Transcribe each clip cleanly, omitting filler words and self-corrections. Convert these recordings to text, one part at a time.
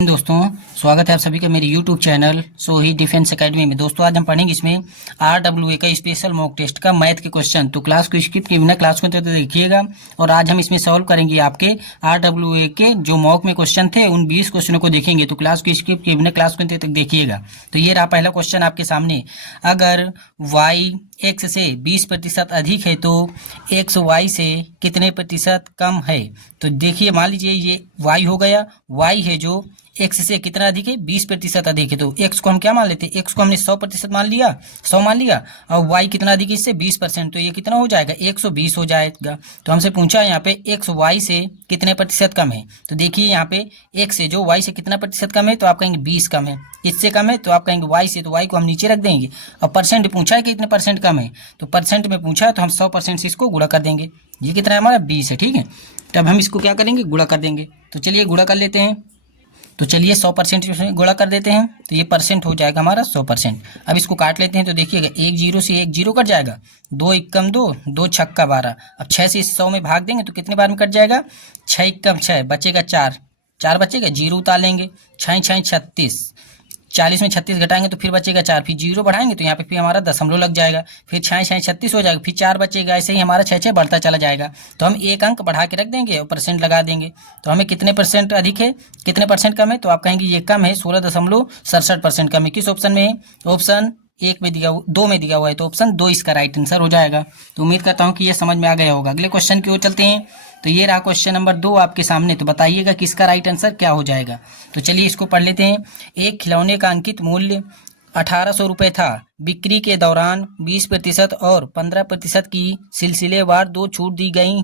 दोस्तों, स्वागत है आप सभी का मेरे YouTube चैनल सोही डिफेंस एकेडमी में। दोस्तों, आज हम पढ़ेंगे इसमें RWA का स्पेशल मॉक टेस्ट का मैथ के क्वेश्चन। तो क्लास को स्किप किए बिना क्लास को तो देखिएगा, और आज हम इसमें सॉल्व करेंगे आपके RWA के जो मॉक में क्वेश्चन थे उन 20 क्वेश्चनों को देखेंगे। तो क्लास को स्किप किए बिना क्लास को तक देखिएगा। तो ये रहा पहला क्वेश्चन आपके सामने। अगर y x से 20% अधिक है तो x y से कितने प्रतिशत कम है? तो देखिए, मान लीजिए ये y हो गया, y है जो x से कितना अधिक है, 20% अधिक है। तो x को हम क्या मान लेते हैं, x को हमने 100% मान लिया, 100 मान लिया, और y कितना अधिक है इससे 20%, तो ये कितना हो जाएगा, 120 हो जाएगा। तो हमसे पूछा है यहाँ पे x y से कितने प्रतिशत कम है। तो देखिए यहाँ पे x से जो y से कितना प्रतिशत कम है, तो आप कहेंगे 20 कम है। इससे कम है तो आप कहेंगे y से, तो y को हम नीचे रख देंगे। और परसेंट पूछा है कि कितने परसेंट कम है, तो परसेंट में पूछा है तो हम 100% से इसको गुणा कर देंगे। ये कितना है हमारा, 20 है। ठीक है, तब हम इसको क्या करेंगे, गुणा कर देंगे। तो चलिए गुणा कर लेते हैं। तो चलिए 100% से गुणा कर देते हैं, तो ये परसेंट हो जाएगा हमारा 100%। अब इसको काट लेते हैं, तो देखिएगा एक जीरो से एक जीरो कट जाएगा, 2 एकम 2, 2 छक्का 12। अब 6 से 100 में भाग देंगे तो कितने बार में कट जाएगा, 6 एकम 6, बचेगा 4, 4 बचेगा, जीरो उतार लेंगे, 6 6 36, 40 में 36 घटाएंगे तो फिर बचेगा 4, फिर जीरो बढ़ाएंगे तो यहाँ पे फिर हमारा दशमलव लग जाएगा, फिर 6 6 36 हो जाएगा, फिर 4 बचेगा। ऐसे ही हमारा 6 6 बढ़ता चला जाएगा। तो हम एक अंक बढ़ा के रख देंगे और परसेंट लगा देंगे। तो हमें कितने परसेंट अधिक है, कितने परसेंट कम है, तो आप कहेंगे ये कम है, 16.67% कम है। किस ऑप्शन में है, ऑप्शन एक में दिया, 2 में दिया हुआ है, तो ऑप्शन 2 इसका राइट आंसर हो जाएगा। तो उम्मीद करता हूँ कि ये समझ में आ गया होगा। अगले क्वेश्चन की ओर चलते हैं। तो ये रहा क्वेश्चन नंबर 2 आपके सामने। तो बताइएगा कि इसका राइट आंसर क्या हो जाएगा। तो चलिए इसको पढ़ लेते हैं। एक खिलौने का अंकित मूल्य 1800 रुपये था। बिक्री के दौरान 20% और 15% की सिलसिलेवार 2 छूट दी गई।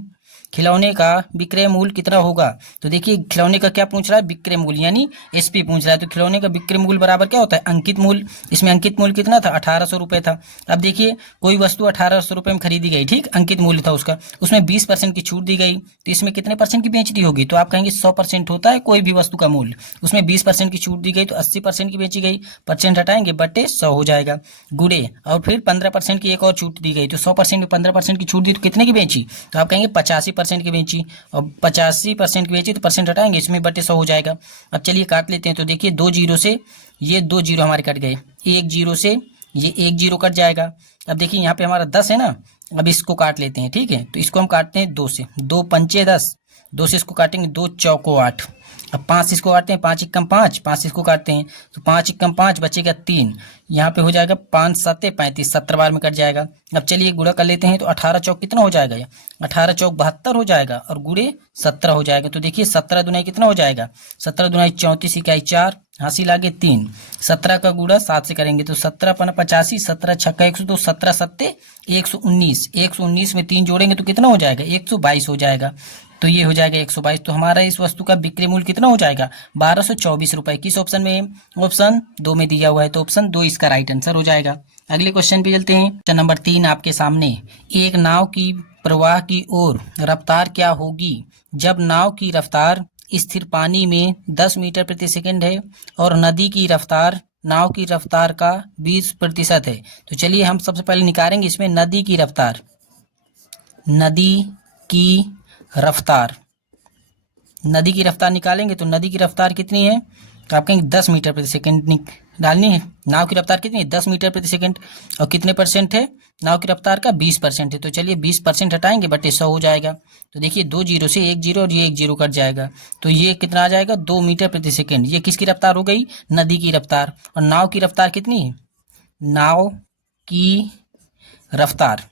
खिलौने का विक्रय मूल्य कितना होगा। तो देखिए खिलौने का क्या पूछ रहा है, विक्रय मूल्य यानी एसपी पूछ रहा है। तो खिलौने का विक्रय मूल्य बराबर क्या होता है, अंकित मूल्य। इसमें अंकित मूल्य कितना था, 1800 रुपये था। अब देखिए कोई वस्तु 1800 रुपये में खरीदी गई, ठीक, अंकित मूल्य था उसका, उसमें 20% की छूट दी गई, तो इसमें कितने परसेंट की बेच दी होगी। तो आप कहेंगे 100% होता है कोई भी वस्तु का मूल्य, उसमें 20% की छूट दी गई तो 80% की बेची गई, परसेंट हटाएंगे बटे 100 हो जाएगा, गुड़े और फिर 15% की एक और छूट दी गई, तो 100% में 15% की छूट दी तो कितने की बेची, तो आप कहेंगे 85% की बेची, और 85% की बेची तो परसेंट हटाएंगे, इसमें बटे 100 हो जाएगा। अब चलिए काट लेते हैं। तो देखिए 2 जीरो से ये 2 जीरो हमारे कट गए, एक जीरो से ये एक जीरो कट जाएगा। अब देखिए यहाँ पे हमारा 10 है ना, अब इसको काट लेते हैं। ठीक है, तो इसको हम काटते हैं 2 से, 2 पंचे 10, 2 से इसको काटेंगे, 2 चौको 8। अब 5 इसको काटते हैं, 5 एकम 5, 5 इसको काटते हैं तो 5 एकम 5 बचेगा 3, यहाँ पे हो जाएगा 5 7 35, 17 बार में कट जाएगा। अब चलिए गुणा कर लेते हैं। तो 18 चौक कितना हो जाएगा, 18 चौक 72 हो जाएगा, और गुड़े 17 हो जाएगा। तो देखिए 17 दुनाई कितना हो जाएगा, 17 दुनाई 34, इकाई 4, हासिल आगे 3, 17 का गुणा 7 से करेंगे तो 17 पना 85, 17 छक्का 102, 17 सत्ते 119, 119 में 3 जोड़ेंगे तो कितना हो जाएगा, 122 हो जाएगा। तो ये हो जाएगा 122। तो हमारा इस वस्तु का बिक्री मूल्य कितना हो जाएगा, 1224 रुपए। किस ऑप्शन में, ऑप्शन 2 में दिया हुआ है, तो ऑप्शन 2 इसका राइट आंसर हो जाएगा। अगले क्वेश्चन पे चलते हैं। क्वेश्चन नंबर 3 आपके सामने। एक नाव की प्रवाह की ओर रफ्तार क्या होगी जब नाव की रफ्तार स्थिर पानी में 10 मीटर प्रति सेकंड है और नदी की रफ्तार नाव की रफ्तार का 20% है। तो चलिए हम सबसे पहले निकालेंगे इसमें नदी की रफ्तार। नदी की रफ्तार, नदी की रफ्तार निकालेंगे तो नदी की रफ्तार कितनी है, तो आप कहेंगे 10 मीटर प्रति सेकंड डालनी है। नाव की रफ्तार कितनी है, 10 मीटर प्रति सेकंड, और कितने परसेंट है नाव की रफ्तार का, 20% है। तो चलिए 20% हटाएंगे बटे 100 हो जाएगा। तो देखिए 2 जीरो से एक जीरो और ये एक जीरो कट जाएगा, तो ये कितना आ जाएगा, 2 मीटर प्रति सेकंड। ये किसकी रफ्तार हो गई, नदी की रफ्तार। और नाव की रफ्तार कितनी है, नाव की रफ्तार,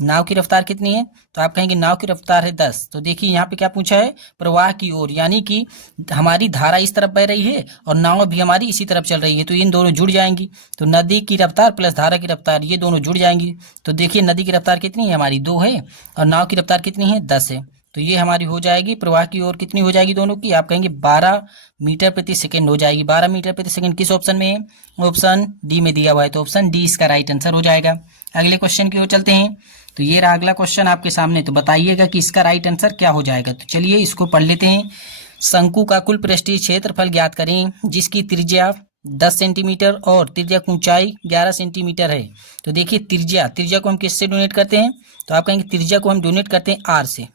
नाव की रफ्तार कितनी है, तो आप कहेंगे नाव की रफ्तार है 10। तो देखिए यहाँ पे क्या पूछा है, प्रवाह की ओर, यानी कि हमारी धारा इस तरफ बह रही है और नाव भी हमारी इसी तरफ चल रही है, तो इन दोनों जुड़ जाएंगी। तो नदी की रफ्तार प्लस धारा की रफ्तार ये दोनों जुड़ जाएंगी। तो देखिए नदी की रफ्तार कितनी है हमारी, 2 है, और नाव की रफ्तार कितनी है, 10 है। तो ये हमारी हो जाएगी प्रवाह की ओर कितनी हो जाएगी दोनों की, आप कहेंगे 12 मीटर प्रति सेकंड हो जाएगी। 12 मीटर प्रति सेकंड किस ऑप्शन में है, ऑप्शन डी में दिया हुआ है, तो ऑप्शन डी इसका राइट आंसर हो जाएगा। अगले क्वेश्चन की ओर चलते हैं। तो ये रहा अगला क्वेश्चन आपके सामने। तो बताइएगा कि इसका राइट आंसर क्या हो जाएगा। तो चलिए इसको पढ़ लेते हैं। शंकु का कुल पृष्ठीय क्षेत्रफल ज्ञात करें जिसकी त्रिज्या 10 सेंटीमीटर और त्रिज्या की ऊंचाई 11 सेंटीमीटर है। तो देखिए त्रिज्या को हम किससे डोनेट करते हैं, तो आप कहेंगे त्रिज्या को हम डोनेट करते हैं आर से।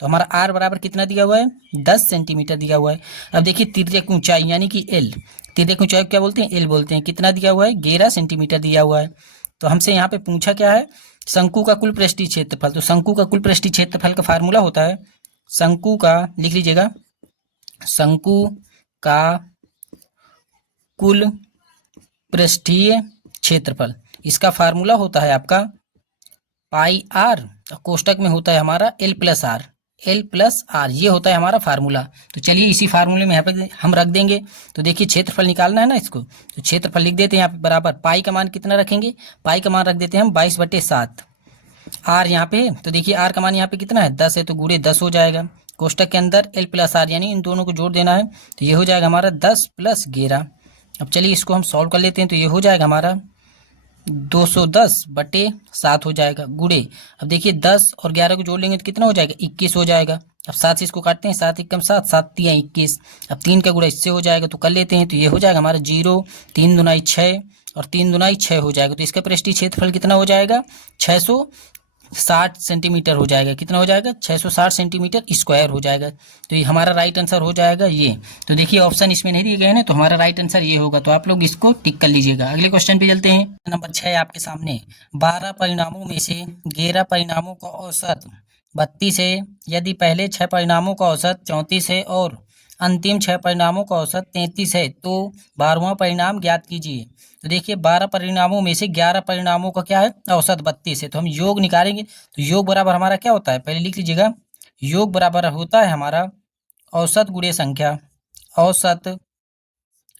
तो हमारा आर बराबर कितना दिया हुआ है, 10 सेंटीमीटर दिया हुआ है। अब देखिए तिर्यक ऊंचाई यानी कि एल, तिर्यक ऊंचाई क्या बोलते हैं, एल बोलते हैं, कितना दिया हुआ है, 11 सेंटीमीटर दिया हुआ है। तो हमसे यहाँ पे पूछा क्या है, शंकु का कुल पृष्ठीय क्षेत्रफल। तो शंकु का कुल पृष्ठीय क्षेत्रफल का फार्मूला होता है, शंकु का, लिख लीजिएगा, शंकु का कुल पृष्ठीय क्षेत्रफल, इसका फार्मूला होता है आपका पाई आर, कोष्टक में होता है हमारा L plus R, L plus R, ये होता है हमारा फार्मूला। तो चलिए इसी फार्मूले में यहाँ पे हम रख देंगे। तो देखिए क्षेत्रफल निकालना है ना इसको, तो क्षेत्रफल लिख देते हैं यहाँ पे बराबर, पाई का मान कितना रखेंगे, पाई का मान रख देते हैं हम 22/7, आर यहाँ पे, तो देखिए आर का मान यहाँ पे कितना है, 10 है, तो गुणे 10 हो जाएगा। कोष्टक के अंदर एल प्लस आर यानी इन दोनों को जोड़ देना है, तो ये हो जाएगा हमारा 10 + 11। अब चलिए इसको हम सॉल्व कर लेते हैं, तो ये हो जाएगा हमारा 210/7 हो जाएगा, गुणे, अब देखिए 10 और 11 को जोड़ लेंगे तो कितना हो जाएगा, 21 हो जाएगा। अब 7 से इसको काटते हैं, 7 एकम 7, 7 तिया 21, अब 3 का गुणा इससे हो जाएगा, तो कर लेते हैं, तो ये हो जाएगा हमारा 0, 3 दूनाई 6 और 3 दूनाई 6 हो जाएगा। तो इसका पृष्ठीय क्षेत्रफल कितना हो जाएगा, 660 सेंटीमीटर हो जाएगा, कितना हो जाएगा, 660 सेंटीमीटर स्क्वायर हो जाएगा। तो ये हमारा राइट आंसर हो जाएगा ये। तो देखिए ऑप्शन इसमें नहीं दिए गए हैं, तो हमारा राइट आंसर ये होगा, तो आप लोग इसको टिक कर लीजिएगा। अगले क्वेश्चन पे चलते हैं, नंबर 6 आपके सामने, 12 परिणामों में से 11 परिणामों का औसत 32 है, यदि पहले 6 परिणामों का औसत 34 है और अंतिम 6 परिणामों का औसत 33 है, तो 12वां परिणाम ज्ञात कीजिए। तो देखिए 12 परिणामों में से 11 परिणामों का क्या है, औसत 32 है, तो हम योग निकालेंगे। तो योग बराबर हमारा क्या होता है, पहले लिख लीजिएगा, योग बराबर होता है हमारा औसत गुणे संख्या, औसत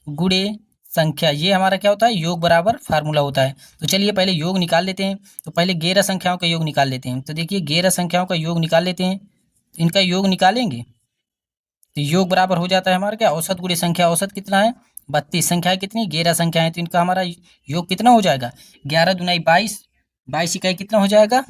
गुणे संख्या, ये हमारा क्या होता है, योग बराबर फार्मूला होता है। तो चलिए पहले योग निकाल लेते हैं, तो पहले 11 संख्याओं का योग निकाल लेते हैं। तो देखिए 11 संख्याओं का योग निकाल लेते हैं, इनका योग निकालेंगे तो योग बराबर हो जाता है हमारा क्या, औसत गुणे संख्या, औसत कितना है 32, संख्या कितनी 11 संख्या है, तो इनका हमारा योग कितना हो जाएगा, 11 दूनाई 22, 22 इकाई कितना हो जाएगा,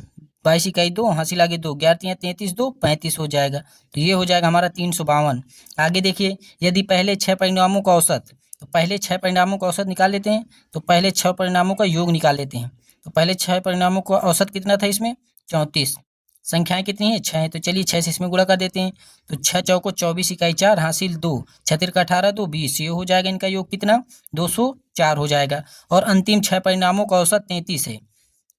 22 इकाई 2, हासिल आगे 2, 11 तिया 33, 2 35 हो जाएगा। तो ये हो जाएगा हमारा 352। आगे देखिए यदि पहले 6 परिणामों का औसत, तो पहले 6 परिणामों का औसत निकाल लेते हैं, तो पहले 6 परिणामों का योग निकाल लेते हैं। तो पहले 6 परिणामों का औसत कितना था इसमें, 34, संख्याएं कितनी है 6 है, तो चलिए 6 से इसमें गुणा कर देते हैं। तो 6 चौको 24 इकाई 4, हासिल 2, 6 तिरका 18, 2 20, ये हो जाएगा इनका योग कितना, 204 हो जाएगा। और अंतिम 6 परिणामों का औसत 33 है,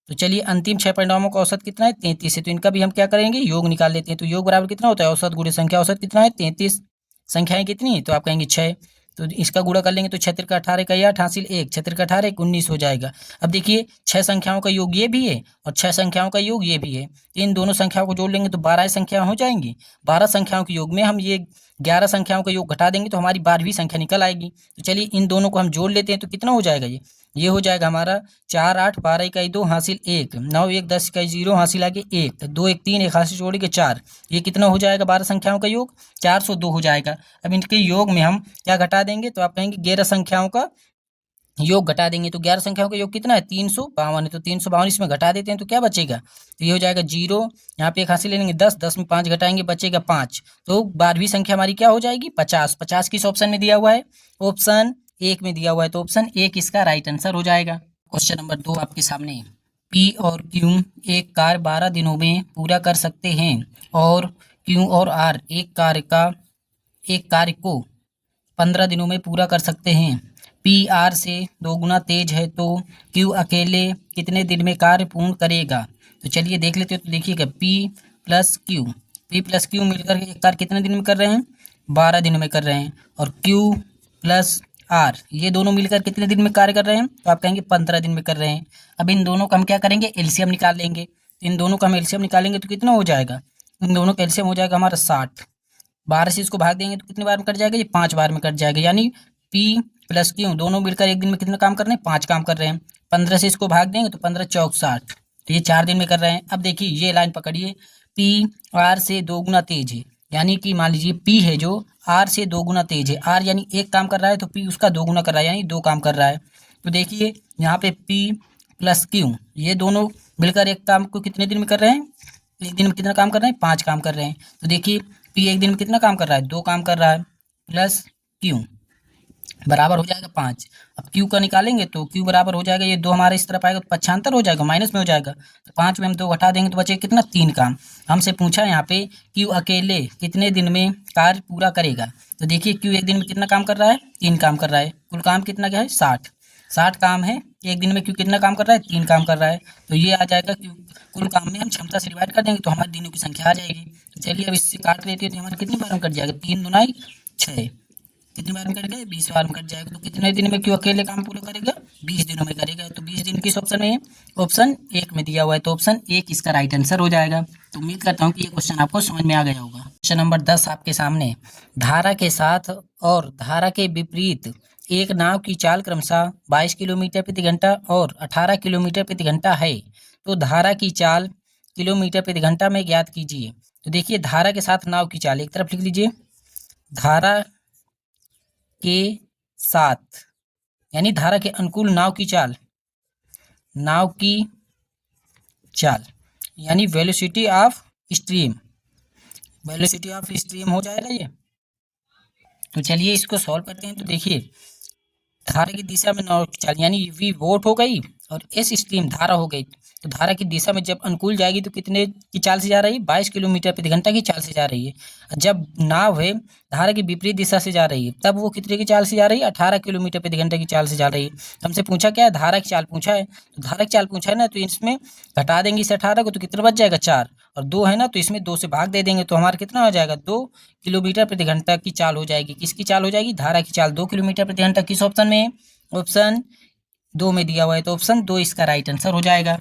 तो चलिए अंतिम 6 परिणामों का औसत कितना है, 33 है, तो इनका भी हम क्या करेंगे, योग निकाल लेते हैं। तो योग बराबर कितना होता है, औसत गुणे संख्या, औसत कितना है 33, संख्याएं कितनी है, तो आप कहेंगे 6, तो इसका गुणा कर लेंगे, तो 6 तिरका 18 का 8, हासिल 1, 6 तिरका 18 19 हो जाएगा। अब देखिए 6 संख्याओं का योग ये भी है और 6 संख्याओं का योग ये भी है, इन दोनों संख्याओं को जोड़ लेंगे तो 12 संख्या हो जाएंगी। 12 संख्याओं के योग में हम ये 11 संख्याओं का योग घटा देंगे तो हमारी 12वीं संख्या निकल आएगी। तो चलिए इन दोनों को हम जोड़ लेते हैं, तो कितना हो जाएगा, ये हो जाएगा हमारा 4 8 12 इकाई 2, हासिल 1, 9 1 10 इकाई 0, हासिल आगे 1, 2 1 3, एक हासिल जोड़ के 4, ये कितना हो जाएगा 12 संख्याओं का योग, 402 हो जाएगा। अब इनके योग में हम क्या घटा देंगे, तो आप कहेंगे 11 संख्याओं का योग घटा देंगे, तो 11 संख्याओं का योग कितना है, 352 है, तो 352 इसमें घटा देते हैं, तो क्या बचेगा, तो ये हो जाएगा 0, यहाँ पे एक हासिल ले लेंगे 10, 10 में 5 घटाएंगे बचेगा 5, तो 12वीं संख्या हमारी क्या हो जाएगी 50। 50 किस ऑप्शन में दिया हुआ है, ऑप्शन 1 में दिया हुआ है, तो ऑप्शन 1 इसका राइट आंसर हो जाएगा। क्वेश्चन नंबर 2 आपके सामने, पी और क्यू एक कार्य 12 दिनों में पूरा कर सकते हैं और क्यू और आर एक कार्य को 15 दिनों में पूरा कर सकते हैं। पी आर से 2 गुना तेज है, तो क्यू अकेले कितने दिन में कार्य पूर्ण करेगा। तो चलिए देख लेते हैं, तो देखिएगा पी प्लस क्यू मिलकर एक कार्य कितने दिन में कर रहे हैं, 12 दिनों में कर रहे हैं, और क्यू प्लस आर ये दोनों मिलकर कितने दिन में कार्य कर रहे हैं, तो आप कहेंगे 15 दिन में कर रहे हैं। अब इन दोनों का हम क्या करेंगे, एलसीएम निकाल लेंगे। इन दोनों का हम एलसीएम निकालेंगे तो कितना हो जाएगा, इन दोनों का एलसीएम हो जाएगा हमारा 60, 12 से इसको भाग देंगे तो कितने बार में कट जाएगा, ये 5 बार में कट जाएगा, यानी पी प्लस क्यू दोनों मिलकर एक दिन में कितना काम कर रहे हैं, 5 काम कर रहे हैं। 15 से इसको भाग देंगे तो 15 चौक 60, तो ये 4 दिन में कर रहे हैं। अब देखिए ये लाइन पकड़िए, पी आर से 2 गुना तेज है, यानी कि मान लीजिए पी है जो आर से 2 गुना तेज है, आर यानी एक काम कर रहा है तो पी उसका 2 गुना कर रहा है, यानी 2 काम कर रहा है। तो देखिए यहाँ पे पी प्लस क्यू ये दोनों मिलकर एक काम को कितने दिन में कर रहे हैं, एक दिन में कितना काम कर रहे हैं, 5 काम कर रहे हैं। तो देखिए पी एक दिन में कितना काम कर रहा है, 2 काम कर रहा है, प्लस क्यू बराबर हो जाएगा 5। अब क्यू का निकालेंगे तो क्यू बराबर हो जाएगा, ये 2 हमारे इस तरफ आएगा तो पक्षांतर हो जाएगा, माइनस में हो जाएगा। तो 5 में हम 2 घटा देंगे तो बचेगा कितना, 3 काम। हमसे पूछा यहाँ पे क्यू अकेले कितने दिन में कार्य पूरा करेगा। तो देखिए क्यू एक दिन में कितना काम कर रहा है, 3 काम कर रहा है। कुल काम कितना क्या है, 60 काम है। एक दिन में क्यू कितना काम कर रहा है, 3 काम कर रहा है। तो ये आ जाएगा क्यू, कुल काम में हम क्षमता से डिवाइड कर देंगे तो हमारे दिनों की संख्या आ जाएगी। तो चलिए अब इससे काट लेते हैं तो हमारे कितनी बार में कट जाएगा, 3 दूनाई 6, कितनी बार में कट गए, 20 बार में कट जाएगा। तो कितने दिन में क्यों अकेले काम पूरा करेगा, 20 दिनों में करेगा। तो 20 दिन किस ऑप्शन में है, ऑप्शन 1 में दिया हुआ है, तो ऑप्शन 1 इसका राइट आंसर हो जाएगा। तो उम्मीद करता हूँ कि ये क्वेश्चन आपको समझ में आ गया होगा। क्वेश्चन नंबर 10 आपके सामने, धारा के साथ और धारा के विपरीत एक नाव की चाल क्रमशः 22 किलोमीटर प्रति घंटा और 18 किलोमीटर प्रति घंटा है, तो धारा की चाल किलोमीटर प्रति घंटा में ज्ञात कीजिए। तो देखिए धारा के साथ नाव की चाल, एक तरफ लिख लीजिए, धारा के साथ यानी धारा के अनुकूल नाव की चाल, नाव की चाल यानी velocity of stream, velocity of stream हो जाएगा ये। तो चलिए इसको सॉल्व करते हैं। तो देखिए धारा की दिशा में नाव की चाल यानी वी वोट हो गई और एस स्ट्रीम धारा हो गई। तो धारा की दिशा में जब अनुकूल जाएगी तो कितने की चाल से जा रही है, 22 किलोमीटर प्रति घंटा की चाल से जा रही है। जब नाव है धारा की विपरीत दिशा से जा रही है तब वो कितने की चाल से जा रही है, 18 किलोमीटर प्रति घंटा की चाल से जा रही है। हमसे पूछा क्या है, धारा की चाल पूछा है। तो धारा की चाल पूछा है ना, तो इसमें घटा देंगे इस 18 को तो कितना बच जाएगा, 4, और 2 है ना तो इसमें 2 से भाग दे देंगे तो हमारा कितना हो जाएगा, 2 किलोमीटर प्रति घंटा की चाल हो जाएगी। किसकी चाल हो जाएगी, धारा की चाल 2 किलोमीटर प्रति घंटा। किस ऑप्शन में, ऑप्शन 2 में दिया हुआ है, तो ऑप्शन 2 इसका राइट आंसर हो जाएगा।